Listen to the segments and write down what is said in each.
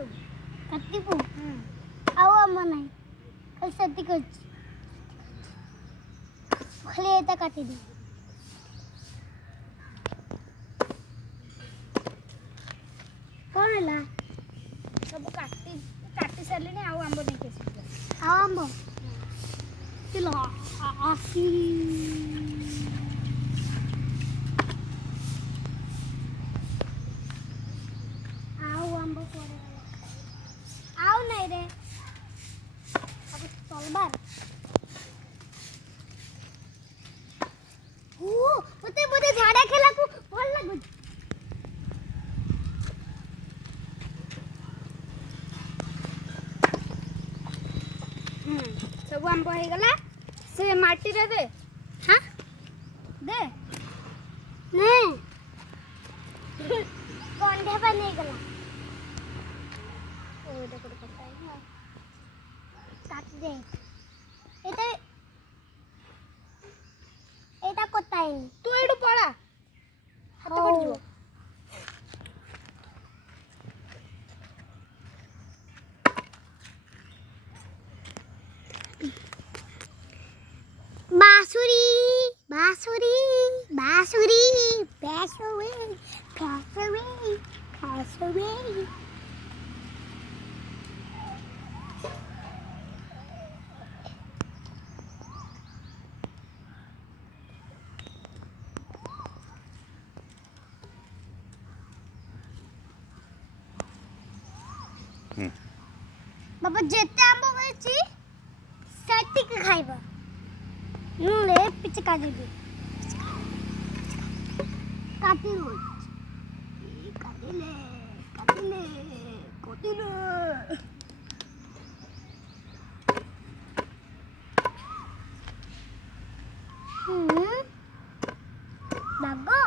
सब काटिबो आउ आम नहीं खाली सती कर खाली एता काटी दे कौन है सब काटी सारे आउ आंब नहीं कैसे आउ आंब चलो आसी आउ आंब पड़े आउ नहीं रे अब तलवार मते झाड़ा खेला को भल लागु सब आंब हो गला से माटी रे दे हां दे नहीं कंढे बने गला ओ देखो कटा है काट दे एटा एटा कोताई तू एडू पळा हाथ कट जो बांसुरी बांसुरी बांसुरी बांसुरी बांसुरी बांसुरी बाबा जेते आंब होइछि सेटी के खाइबा नुले पीछे काटी दे काटी लो काटिले काटिले काटिले बागो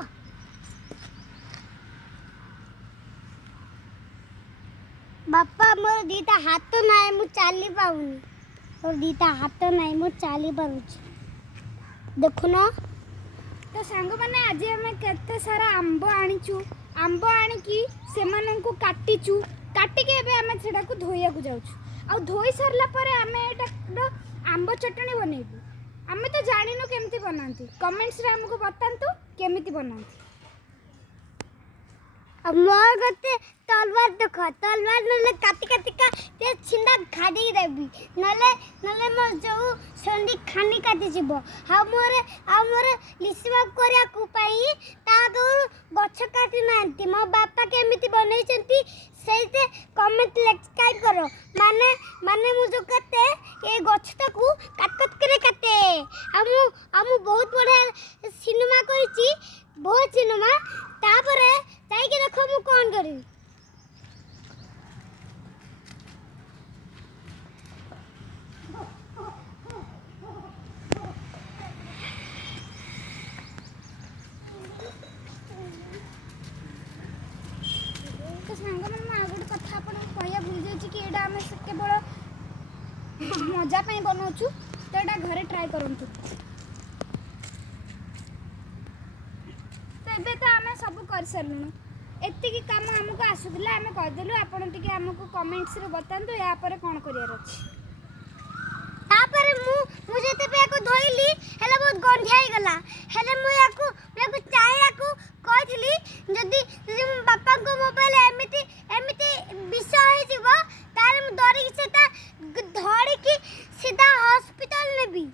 बापा मोर दीटा हाथ नाय मु चाली पाउनी मोर दीटा हाथ नाय मु चाली पाउछि देखो ना तो सांग माने आज हमें केते सारा आंब आनिचु आंब आनिकी से माने को काटिचु काटी के एबे हमें छेडा को धोइया को जाउछु आ धोई सरला परे हमें एटा आंब चटनी बनेबू हमें तो जानिनो केमती बनांती कमेंट्स रे हमको बतांतु केमिति बनांती अब मोर गते तलवार देखो तलवार नले काटी काटी का ते छिंदा खाडी देबी नले मोर जो संडी खानी काटी जिवो हमर लिसिबा करिया को पई ता गो गछ काटी नांती मो बापा केमिति बनैचंती सेते कमेंट सब्सक्राइब करो माने मु जो कते ए गछटा को काट करे काटे हमु बहुत बड़ा सिनेमा करिछि बहुत सिनेमा तापरे जाई के देखो मु कोन करी तो सांग मन आ गोटे कथा आपण कहया भूल जाई कि एडा हमें केवल मजा पई बनाउछु तो एडा घरे ट्राई करंतु तो एबे तो हमें सब कर सरलुनु एति की काम हमको आसुदिला हमें कर देलु आपण टिके हमको कमेंट्स रे बतांतु या पर कोन करियर अछि तापर मु जेते पे को धोइली हेला बहुत गंधियाई गला हेले मु याकू चाया को कहथिली जदी मो बापा को मोबाइल एमिति विषय होई जीवो तारे मु डरी सेटा धड़ी की सीधा हॉस्पिटल नेबी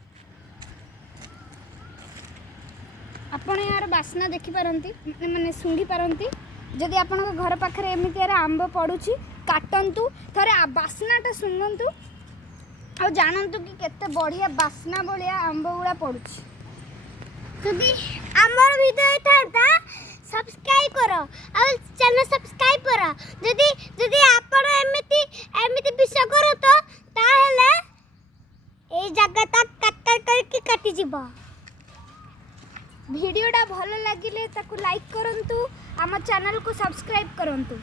आपण यार बासना देखि पारंती माने सुंडी पारंती जदि आपण को घर पाखरे एमिति यार आंब पडुची काटंतु थरे बासनाटा सुनंतु आ जानंतु कि केते बढ़िया बासना बलिया आंब गुड़ा पडुची जदि हमर वीडियो थाता सब्सक्राइब करो और चैनल सब्सक्राइब करो जदि आपण एमिति विषय करो तो ताहेले ए जगह तक कट करके काटी जीवो वीडियोटा भल लगिले ताकू लाइक करंतु आम चैनल को सब्सक्राइब करंतु।